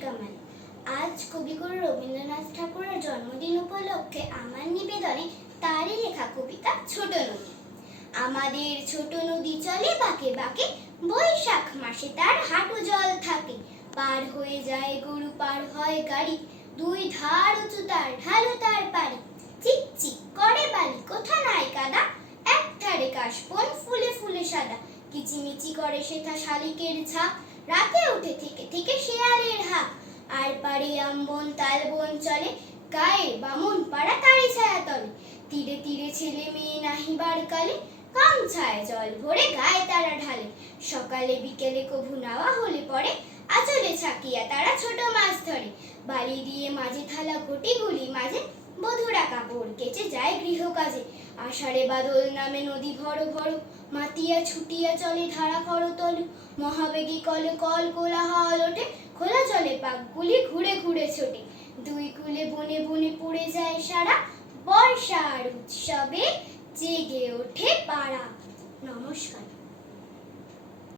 কামাল আজ কবিগুরু রবীন্দ্রনাথ ঠাকুরের জন্মদিন উপলক্ষে আমার নিবেদনে তারই লেখা কবিতা ছোট নদী। আমাদের ছোট নদী চলে বাঁকে বাঁকে, বৈশাখ মাসে তার হাঁটু জল থাকে। পার হয়ে যায় গরু, পার হয় গাড়ি। দুই ধার উঁচু তার ঢালু তার পারি চিক চিক করে বালি, কোথা নাই কাদা? এক ধারে কাশবন ফুলে ফুলে সাদা। কিচিমিচি করে সেথা শালিকের ঝাঁক। রাতে পারে আমবন তালবন চলে গায়ে বামুন পাড়া তারি ছায়া তলে। তীরে তীরে ছেলে মেয়ে নাহিবার কালে, গামছায় জল ভরে গায়ে তারা ঢালে। সকালে বিকেলে কভু নাওয়া হলে পরে, আচলে ছাকিয়া তারা ছোট মাছ ধরে। বালি দিয়ে মাঝে থালা ঘটিগুলি মাঝে, বধুরা কাপড় কেচে যায় গৃহকাজে। আষাঢ়ে বাদল নামে নদী ভরো ভরো, মাতিয়া ছুটিয়া চলে ধারা করতল। মহাবেগী কলে কল কোলাহল ওঠে, খোলা জলে পাকগুলি ঘুরে ছোটে। দুই কুলে বনে বনে পড়ে যায় সারা। বর্ষার উৎসবে জেগে ওঠে পাড়া। নমস্কার।